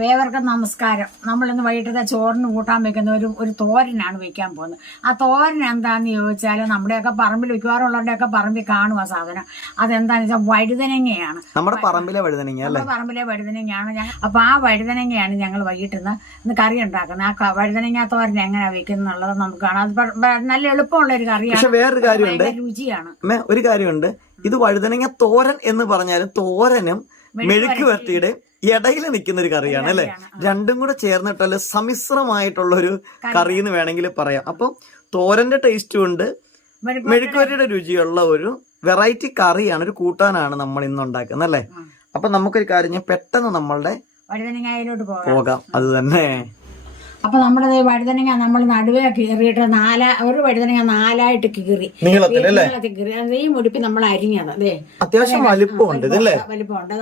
ഏവർക്കും നമസ്കാരം. നമ്മളിന്ന് വൈകിട്ടത്തെ ചോറിന് കൂട്ടാൻ വെക്കുന്ന ഒരു തോരനാണ് വെക്കാൻ പോകുന്നത്. ആ തോരൻ എന്താന്ന് ചോദിച്ചാൽ നമ്മുടെയൊക്കെ പറമ്പിൽ മിക്കവാറുള്ളവരുടെയൊക്കെ പറമ്പിൽ കാണും ആ സാധനം. അതെന്താന്ന് വെച്ചാൽ വഴുതനങ്ങയാണ്. നമ്മുടെ പറമ്പിലെ വഴുതനങ്ങയാണ്. അപ്പൊ ആ വഴുതനങ്ങയാണ് ഞങ്ങൾ വൈകിട്ട് ഇന്ന് കറി ഉണ്ടാക്കുന്നത്. ആ വഴുതനങ്ങ തോരൻ എങ്ങനെയാ വെക്കുന്നുള്ളത് നമുക്ക് കാണാം. അത് നല്ല എളുപ്പമുള്ള ഒരു കറിയാണ്. വേറൊരു കാര്യമുണ്ട്, രുചിയാണ്. ഒരു കാര്യമുണ്ട്. ഇത് വഴുതനങ്ങ തോരൻ എന്ന് പറഞ്ഞാലും തോരനും മെഴുക്ക് വരട്ടിയുടെ ഇടയിൽ നിൽക്കുന്ന ഒരു കറിയാണ് അല്ലെ. രണ്ടും കൂടെ ചേർന്നിട്ടല്ല സമ്മിശ്രമായിട്ടുള്ള ഒരു കറി എന്ന് വേണമെങ്കിൽ പറയാം. അപ്പൊ തോരന്റെ ടേസ്റ്റും ഉണ്ട്, മെഴുക്ക് വരട്ടിയുടെ രുചിയുള്ള ഒരു വെറൈറ്റി കറിയാണ്, ഒരു കൂട്ടാനാണ് നമ്മൾ ഇന്ന് ഉണ്ടാക്കുന്നത് അല്ലെ. അപ്പൊ നമുക്കൊരു കാര്യം പെട്ടെന്ന് നമ്മളുടെ വഴുതനങ്ങയിലോട്ട് പോകാം. അത് തന്നെ. അപ്പൊ നമ്മുടെ വഴുതനങ്ങ നമ്മൾ നടുവേ കീറിയിട്ട് ഒരു വഴുതനങ്ങ 4ആയിട്ട് കീറി കീറി ഈ മുടിപ്പി നമ്മൾ അരിഞ്ഞത്. അതെ, അത്യാവശ്യം വലിപ്പമുണ്ട്.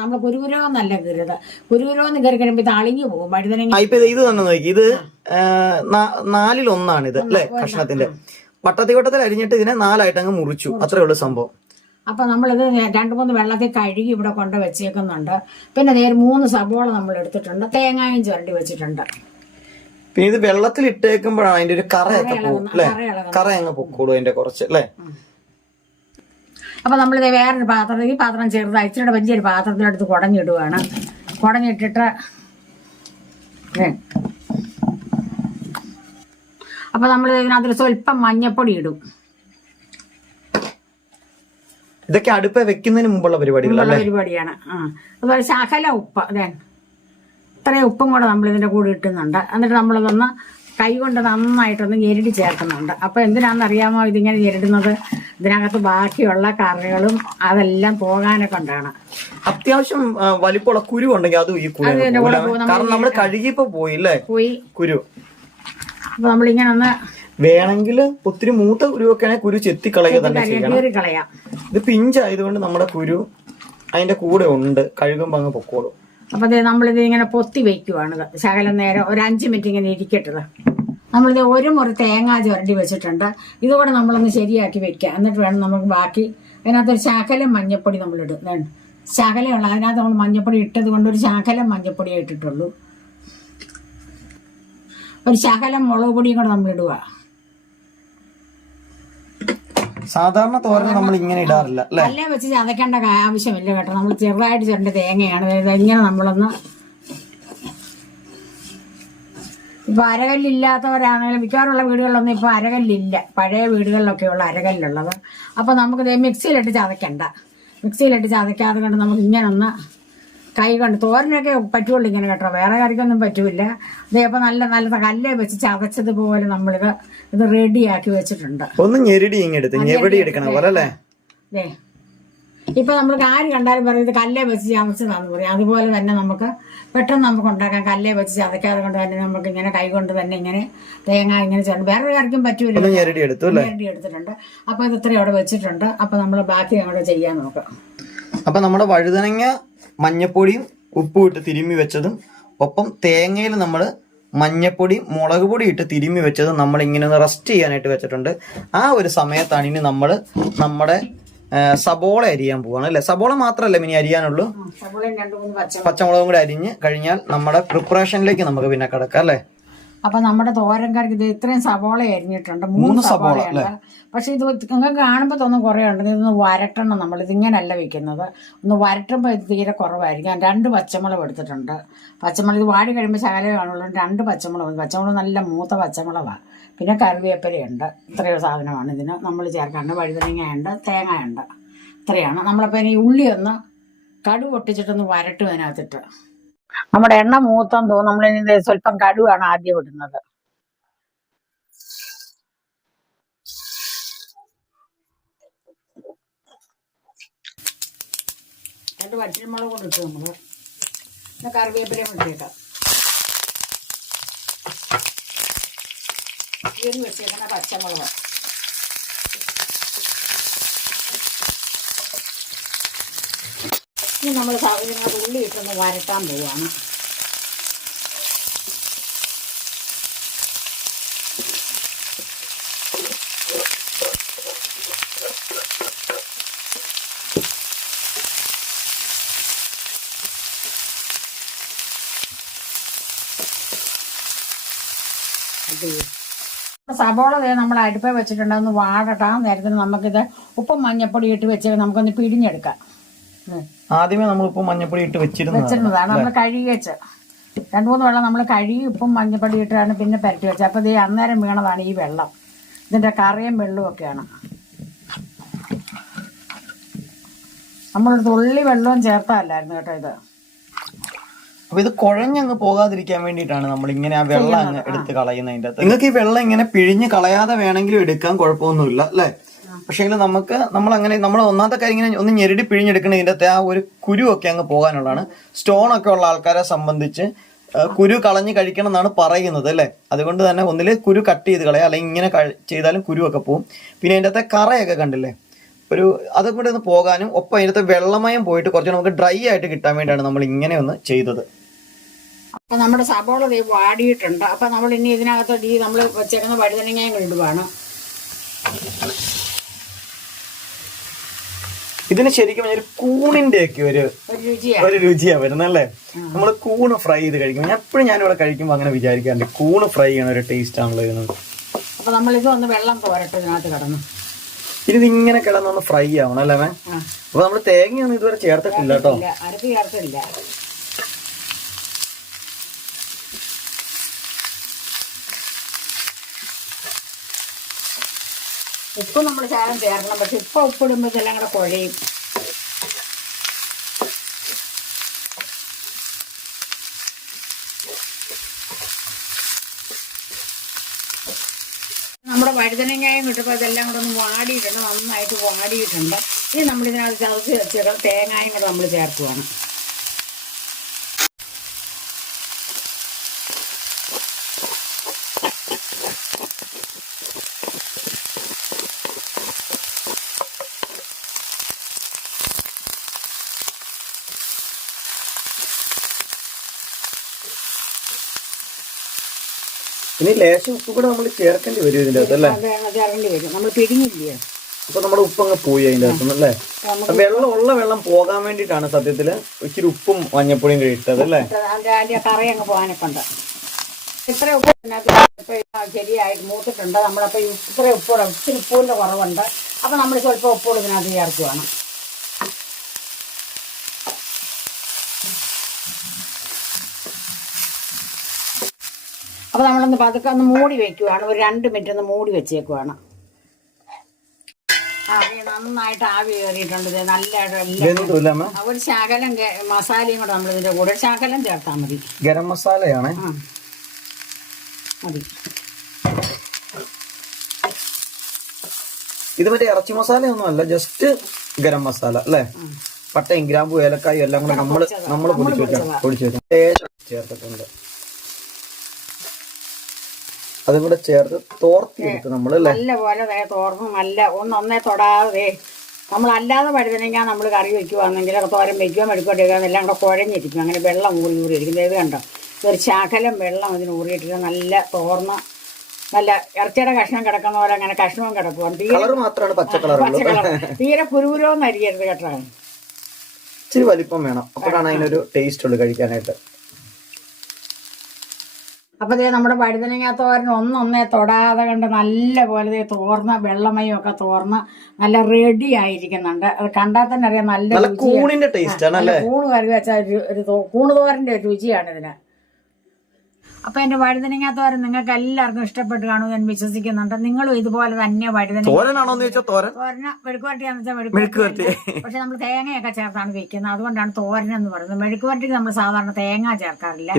നമ്മൾ കുരുകുരോന്നല്ല കീറിയത്. കുരുകുരോന്ന് കയറി കഴിയുമ്പോ ഇത് അളിഞ്ഞു പോകും വഴുതനങ്ങ. ഇത് തന്നെ നോക്കി, ഇത് 4-1 ഇത് അല്ലെ കഷ്ണത്തിന്റെ. വട്ടത്തിൽ അരിഞ്ഞിട്ട് ഇതിനെ 4ആയിട്ട് അങ്ങ് മുറിച്ചു. അത്രേ ഉള്ളൂ സംഭവം. അപ്പൊ നമ്മളിത് 2-3 വെള്ളത്തിൽ കഴുകി ഇവിടെ കൊണ്ട് വെച്ചേക്കുന്നുണ്ട്. പിന്നെ 3 സബോള നമ്മൾ എടുത്തിട്ടുണ്ട്. തേങ്ങായും ചുരണ്ടി വെച്ചിട്ടുണ്ട്. പിന്നെ ഇത് വെള്ളത്തിൽ ഇട്ടേക്കുമ്പോഴാണ് അതിന്റെ ഒരു കറയൊക്കെ പോകും അല്ലെ. കറ അങ്ങ് പൊക്കോളൂ അതിന്റെ കുറച്ച് അല്ലെ. അപ്പൊ നമ്മളിത് വേറൊരു പാത്രം, ഈ പാത്രം ചെറുതായി ഇച്ചിരി വലിയൊരു പാത്രത്തിലെടുത്ത് കുടഞ്ഞിടുവാണ്. കുടഞ്ഞിട്ടിട്ട് അപ്പൊ നമ്മൾ ഇതിനകത്ത് സ്വല്പം മഞ്ഞപ്പൊടി ഇടും. ഇതൊക്കെ അടുപ്പ് വെക്കുന്നതിന് മുമ്പുള്ള പരിപാടിയാണ്. അതുപോലെ ശകല ഉപ്പ്, അതെ, ഇത്രയും ഉപ്പും കൂടെ നമ്മൾ ഇതിന്റെ കൂടെ ഇട്ടുന്നുണ്ട്. എന്നിട്ട് നമ്മളിതൊന്ന് കൈ കൊണ്ട് നന്നായിട്ടൊന്ന് ഞെരടി ചേർക്കുന്നുണ്ട്. അപ്പൊ എന്തിനാണെന്ന് അറിയാമോ ഇതിങ്ങനെ ഞെരടുന്നത്? ഇതിനകത്ത് ബാക്കിയുള്ള കറികളും അതെല്ലാം പോകാനൊക്കെ ഉണ്ടാണ്. അത്യാവശ്യം വലിപ്പമുള്ള കുരു ഉണ്ടെങ്കിൽ അതും ഈ നമ്മൾ കഴുകിയപ്പോ പോയി കുരു. അപ്പൊ നമ്മളിങ്ങനെ ഒന്ന് വേണമെങ്കിൽ ഒത്തിരി മൂത്ത കുരുവൊക്കെ കുരു ചെത്തിക്കളയുക തന്നെ ചെയ്യണം. ഇത് പിഞ്ചായതുകൊണ്ട് നമ്മുടെ കുരു അതിന്റെ കൂടെ ഉണ്ട്, കഴുകുമ്പോ അങ്ങ് പൊക്കോളും. അപ്പൊ നമ്മളിത് ഇങ്ങനെ പൊത്തി വെക്കുവാണ്. ശകലം നേരം ഒരു 5 മിനിറ്റ് ഇങ്ങനെ ഇരിക്കട്ടത്. നമ്മളിത് 1 മുറി തേങ്ങ ചുരണ്ടി വെച്ചിട്ടുണ്ട്. ഇതുകൂടെ നമ്മളൊന്ന് ശരിയാക്കി വെക്കാം. എന്നിട്ട് വേണം നമുക്ക് ബാക്കി അതിനകത്തൊരു ശകലം മഞ്ഞപ്പൊടി നമ്മളിടും. വേണ്ട ശകലമുള്ള അതിനകത്ത് നമ്മൾ മഞ്ഞപ്പൊടി ഇട്ടത് കൊണ്ട് ഒരു ശകലം മഞ്ഞപ്പൊടിയേ ഇട്ടിട്ടുള്ളൂ. ഒരു ശകലം മുളക് പൊടിയും കൂടെ നമ്മൾ ഇടുക. സാധാരണ തോരൻ നമ്മൾ ഇങ്ങനെ ഇടാറില്ല. നല്ല വെച്ച് ചതക്കേണ്ട ആവശ്യമില്ല കേട്ടോ. നമ്മൾ ചെറുതായിട്ട് ചുരണ്ട തേങ്ങയാണ്. ഇങ്ങനെ നമ്മളൊന്ന് ഇപ്പൊ അരകല്ലില്ലാത്തവരാണെങ്കിലും മിക്കവാറുള്ള വീടുകളിലൊന്നും ഇപ്പൊ അരകല്ലില്ല. പഴയ വീടുകളിലൊക്കെയുള്ള അരകല്ലുള്ളത്. അപ്പൊ നമുക്ക് മിക്സിയിലിട്ട് ചതക്കണ്ട. മിക്സിയിലിട്ട് ചതക്കാതെ കൊണ്ട് നമുക്ക് ഇങ്ങനെ ഒന്ന് കൈ കൊണ്ട് തോരനൊക്കെ പറ്റുള്ളൂ ഇങ്ങനെ കേട്ടോ. വേറെ കറിക്കൊന്നും പറ്റൂല. അതേ അപ്പൊ നല്ല കല്ലേ വെച്ച് ചതച്ചതുപോലെ ഇത് റെഡിയാക്കി വെച്ചിട്ടുണ്ട്. ഒന്ന് ഞെരടി എടുക്കണം പോലെ അല്ലേ. അതെ, ഇപ്പൊ നമ്മൾ ആര് കണ്ടാലും പറയും ഇത് കല്ലേ വെച്ച് ചതച്ചതാന്ന് പറയും. അതുപോലെ തന്നെ നമുക്ക് പെട്ടെന്ന് നമുക്ക് ഉണ്ടാക്കാം. കല്ലേ വെച്ച് ചതക്കാതെ കൊണ്ട് തന്നെ നമുക്ക് ഇങ്ങനെ കൈ കൊണ്ട് തന്നെ ഇങ്ങനെ തേങ്ങ ഇങ്ങനെ ചേർന്ന് വേറൊരു കറിക്കും പറ്റൂല. ഞെരടി എടുത്തിട്ടുണ്ട്. അപ്പൊ ഇത് ഇത്രയും അവിടെ വെച്ചിട്ടുണ്ട്. അപ്പൊ നമ്മൾ ബാക്കി അങ്ങോട്ട് ചെയ്യാൻ നോക്കാം. അപ്പൊ നമ്മുടെ വഴുതനങ്ങ മഞ്ഞപ്പൊടിയും ഉപ്പും ഇട്ട് തിരുമ്മി വെച്ചതും ഒപ്പം തേങ്ങയിൽ നമ്മൾ മഞ്ഞപ്പൊടി മുളക് പൊടി ഇട്ട് തിരുമ്മി വെച്ചതും നമ്മൾ ഇങ്ങനെ ഒന്ന് റെസ്റ്റ് ചെയ്യാനായിട്ട് വെച്ചിട്ടുണ്ട്. ആ ഒരു സമയത്താണ് ഇനി നമ്മൾ നമ്മുടെ സബോള അരിയാൻ പോവാണ് അല്ലെ. സബോള മാത്രമല്ല ഇനി അരിയാനുള്ളൂ, പച്ചമുളകും കൂടെ അരിഞ്ഞ് കഴിഞ്ഞാൽ നമ്മുടെ പ്രിപ്പറേഷനിലേക്ക് നമുക്ക് പിന്നെ കിടക്കാം അല്ലെ. അപ്പൊ നമ്മുടെ തോരൻ കറിക്ക് ഇത് ഇത്രയും സബോള അരിഞ്ഞിട്ടുണ്ട്. 3 സബോളയുണ്ട്. പക്ഷെ ഇത് നിങ്ങൾക്ക് കാണുമ്പോൾ തോന്നും കുറേ ഉണ്ട്. ഇതൊന്ന് വരട്ടണം. നമ്മൾ ഇതിങ്ങനല്ല വെക്കുന്നത്. ഒന്ന് വരട്ടുമ്പോൾ ഇത് തീരെ കുറവായിരിക്കും. 2 പച്ചമുളക് എടുത്തിട്ടുണ്ട്. പച്ചമുളക് ഇത് വാടി കഴിയുമ്പോൾ ശകലം കാണുള്ളൂ. 2 പച്ചമുളക് നല്ല മൂത്ത പച്ചമുളകാണ്. പിന്നെ കറിവേപ്പിലയുണ്ട്. ഇത്രയൊരു സാധനമാണ് ഇതിന് നമ്മൾ ചേർക്കാണ്ട്. വഴുതനങ്ങയുണ്ട്, തേങ്ങയുണ്ട്. ഇത്രയാണ്. നമ്മളപ്പോൾ ഇനി ഉള്ളി ഒന്ന് കടുക് പൊട്ടിച്ചിട്ടൊന്ന് വരട്ടും അതിനകത്തിട്ട്. നമ്മുടെ എണ്ണ മൂത്തെന്ന് തോന്നും. നമ്മളിനി സ്വല്പം കടുവാണ് ആദ്യം ഇടുന്നത്. വറ്റൽമുളക് കൊണ്ട് ഇട്ടു. നമ്മള് പിന്നെ കറിവേപ്പിലയും ഇട്ടേക്കാം. ഇതിന് വെച്ചേക്കുന്ന പച്ചമുളക് ഇനി നമ്മൾ ഇതിനകത്ത് ഉള്ളി ഇട്ടൊന്ന് വരട്ടാൻ പോവാണ്. സബോള നമ്മൾ അടുപ്പേ വെച്ചിട്ടുണ്ട്, ഒന്ന് വാടട്ടാ നേരത്തിന് നമുക്കിത് ഉപ്പും മഞ്ഞപ്പൊടി ഇട്ട് വെച്ച് നമുക്കൊന്ന് പിഴിഞ്ഞെടുക്കാം. ആദ്യമേ നമ്മൾ ഉപ്പും മഞ്ഞപ്പൊടി ഇട്ട് വെച്ചിരുന്നതാണ്. നമ്മൾ കഴുകി വെച്ച് 2-3 വെള്ളം നമ്മൾ കഴുകി ഉപ്പും മഞ്ഞപ്പൊടി ഇട്ടാണ് പിന്നെ പരട്ടി വെച്ചത്. അപ്പോൾ ഇത് അന്നേരം വീണതാണ് ഈ വെള്ളം. ഇതിൻ്റെ കറിയും വെള്ളവും ഒക്കെയാണ്. നമ്മളൊരു തുള്ളി വെള്ളവും ചേർത്തല്ലായിരുന്നു കേട്ടോ ഇത്. അപ്പൊ ഇത് കുഴഞ്ഞങ്ങ് പോകാതിരിക്കാൻ വേണ്ടിയിട്ടാണ് നമ്മൾ ഇങ്ങനെ ആ വെള്ളം അങ്ങ് എടുത്ത് കളയുന്നതിന്റെ അകത്ത്. നിങ്ങൾക്ക് ഈ വെള്ളം ഇങ്ങനെ പിഴിഞ്ഞ് കളയാതെ വേണമെങ്കിലും എടുക്കാൻ കുഴപ്പമൊന്നുമില്ല അല്ലെ. പക്ഷേ നമ്മൾ ഒന്നാമത്തെ കാര്യം ഇങ്ങനെ ഒന്ന് ഞെരടി പിഴിഞ്ഞെടുക്കുന്നതിന്റെ അകത്ത് ആ ഒരു കുരുവൊക്കെ അങ്ങ് പോകാനുള്ളതാണ്. സ്റ്റോൺ ഒക്കെ ഉള്ള ആൾക്കാരെ സംബന്ധിച്ച് കുരു കളഞ്ഞ് കഴിക്കണം എന്നാണ് പറയുന്നത് അല്ലെ. അതുകൊണ്ട് തന്നെ ഒന്നില് കുരു കട്ട് ചെയ്ത് കളയാം, അല്ലെങ്കിൽ ഇങ്ങനെ ചെയ്താലും കുരുവൊക്കെ പോകും. പിന്നെ അതിൻ്റെ അകത്തെ കറയൊക്കെ കണ്ടില്ലേ, അതും കൂടെ ഒന്ന് പോകാനും ഒപ്പം അതിനകത്ത് വെള്ളമയം പോയിട്ട് കുറച്ച് നമുക്ക് ഡ്രൈ ആയിട്ട് കിട്ടാൻ വേണ്ടിയാണ് നമ്മൾ ഇങ്ങനെ ഒന്ന് ചെയ്തത്. അപ്പൊ നമ്മുടെ സബോള വാടിയിട്ടുണ്ട്. അപ്പൊ നമ്മൾ ഇനി ഇതിനകത്തോട്ട് ഈ നമ്മൾ വെച്ചേക്കുന്ന വഴുതനങ്ങയും ഇടുവാണ്. ഇതിന് ശരിക്കും ഒരു കൂണിന്റെ ഒക്കെ ഒരു രുചിയാണ് വരുന്നത് അല്ലേ. നമ്മൾ കൂണ് ഫ്രൈ ചെയ്ത് കഴിക്കും. എപ്പോഴും ഞാനിവിടെ കഴിക്കുമ്പോൾ അങ്ങനെ വിചാരിക്കാറുണ്ട്, കൂണ് ഫ്രൈ ചെയ്യണ ഒരു ടേസ്റ്റ് ആണല്ലോ ഇതിന്. അപ്പൊ നമ്മളിത് ഒന്ന് വെള്ളം പോരട്ടെ ഇതിനകത്ത് കിടന്നു. ഇത് ഇങ്ങനെ കിടന്നൊന്ന് ഫ്രൈ ആവണം അല്ലേ. അപ്പൊ നമ്മള് തേങ്ങയൊന്നും ഇതുവരെ ചേർത്തിട്ടില്ല കേട്ടോ. അരപ്പ് ചേർത്തില്ല. ഉപ്പ് നമ്മൾ ശകലം ചേർക്കണം, പക്ഷെ ഇപ്പൊ ഉപ്പിടുമ്പോ ഇതെല്ലാം കൂടെ കുഴയും. നമ്മുടെ വഴുതനങ്ങയും കിട്ടുമ്പോൾ ഇതെല്ലാം കൂടെ ഒന്ന് വാടിയിട്ടുണ്ട്, നന്നായിട്ട് വാടിയിട്ടുണ്ട്. ഇനി നമ്മളിതിനകത്ത് ചതച്ച് വെച്ചിട്ട് തേങ്ങയും കൂടെ നമ്മൾ ചേർക്കുവാണ്. ഇനി ലേശം ഉപ്പ് കൂടെ നമ്മൾ ചേർക്കേണ്ടി വരും ഇതിന്റെ അകത്ത് അല്ലേ. ചേർക്കേണ്ടി വരും, നമ്മൾ പിരിഞ്ഞില്ലേ. അപ്പൊ നമ്മുടെ ഉപ്പങ്ങ് പോയി അതിന്റെ അകത്തുനിന്നല്ലേ. വെള്ളം പോകാൻ വേണ്ടിയിട്ടാണ് സത്യത്തില് ഇച്ചിരി ഉപ്പും മഞ്ഞപ്പൊടിയും ഇട്ടത് അല്ലേ. അതിന്റെ കറി അങ്ങ് പോകാനൊക്കെ ഉണ്ട്. ഇത്ര ഉപ്പ് ശരിയായിട്ട് മൂത്തിട്ടുണ്ട്. നമ്മളപ്പോ ഇത്ര ഉപ്പ് ഇച്ചിരി ഉപ്പിന്റെ കുറവുണ്ട്. അപ്പൊ നമ്മൾ സ്വല്പം ഉപ്പ് ഇതിനകത്ത് ചേർക്കുവാണ്. അപ്പൊ നമ്മളൊന്ന് പതുക്കെ ഒന്ന് മൂടി വെക്കുവാണ്. ഒരു 2 മിനിറ്റ് ഒന്ന് മൂടി വെച്ചേക്കുവാണ്. നന്നായിട്ട് ആവി കയറിയിട്ടുണ്ട്. നല്ലതായിട്ട് ഒരു ശകലം മസാലയും കൂടെ നമ്മൾ ഇതിന്റെ കൂടെ ശകലം ചേർത്താൽ മതി. ഗരം മസാലയാണ് മതി. ഇത് മറ്റേ ഇറച്ചി മസാല ഒന്നും അല്ല, ജസ്റ്റ് ഗരം മസാല അല്ലേ. പട്ടയും ഗ്രാമ്പും ഏലക്കായും എല്ലാം കൂടെ നമ്മൾ പൊടിച്ചു ചേർത്തിട്ടുണ്ട്. അതും കൂടെ ചേർത്ത് തോർത്തിയെടുത്ത് നമ്മൾ നല്ലപോലെ തോർന്ന് ഒന്നേ തൊടാതെ നമ്മളല്ലാതെ വഴുതനങ്ങ നമ്മൾ കറി വെക്കുവാണെങ്കിൽ തോരൻ വെക്കുക മെഴുക്കോട്ടേക്കുക എല്ലാം കൂടെ കുഴഞ്ഞിരിക്കും. അങ്ങനെ വെള്ളം ഊറിയിരിക്കുന്നത്. ഇത് കണ്ടോ, ഒരു ശകലം വെള്ളം അതിന് ഊറിയിട്ടില്ല. നല്ല തോർന്ന നല്ല ഇറച്ചിയുടെ കഷ്ണം കിടക്കുന്ന പോലെ അങ്ങനെ കഷ്ണവും കിടക്കുവാണ്. തീരെ കുരുകുരോന്ന് അരിയരുത് കേട്ടോ. ഇച്ചിരി വലിപ്പം വേണം, അപ്പോഴാണ് അതിനൊരു ടേസ്റ്റ് ഉള്ളു കഴിക്കാനായിട്ട്. അപ്പൊ നമ്മുടെ വഴുതനങ്ങ തോരൻ ഒന്നൊന്നേ തൊടാതെ കണ്ട് നല്ല പോലെ തോർന്ന വെള്ളമയം ഒക്കെ തോർന്ന് നല്ല റെഡി ആയിരിക്കുന്നുണ്ട്. അത് കണ്ടാൽ തന്നെ അറിയാം നല്ല കൂണിന്റെ ടേസ്റ്റ് ആണ്. കൂണ് കറി വെച്ചാൽ ഒരു കൂണ് തോരന്റെ രുചിയാണ് ഇതിന്. അപ്പൊ എന്റെ വഴുതനങ്ങ തോരൻ നിങ്ങൾക്ക് എല്ലാവർക്കും ഇഷ്ടപ്പെട്ട് കാണുമെന്ന് ഞാൻ വിശ്വസിക്കുന്നുണ്ട്. നിങ്ങളും ഇതുപോലെ തന്നെ വഴുതനങ്ങ മെഴുക്കുവരട്ടിയാന്ന് വെച്ചാൽ മെഴുക്കുവരട്ടി, പക്ഷെ നമ്മൾ തേങ്ങയൊക്കെ ചേർത്താണ് വെക്കുന്നത്. അതുകൊണ്ടാണ് തോരൻ എന്ന് പറയുന്നത്. മെഴുക്കുവരട്ടിക്ക് നമ്മൾ സാധാരണ തേങ്ങ ചേർക്കാറില്ല.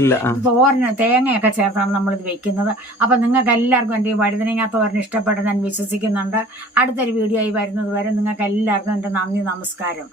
തോരന് തേങ്ങയൊക്കെ ചേർത്താണ് നമ്മളിത് വെക്കുന്നത്. അപ്പൊ നിങ്ങൾക്ക് എല്ലാവർക്കും എന്റെ ഈ വഴുതനങ്ങ തോരൻ ഇഷ്ടപ്പെട്ടെന്ന് ഞാൻ വിശ്വസിക്കുന്നുണ്ട്. അടുത്തൊരു വീഡിയോ ആയി വരുന്നത് വരെ നിങ്ങൾക്ക് എല്ലാവർക്കും എന്റെ നന്ദി, നമസ്കാരം.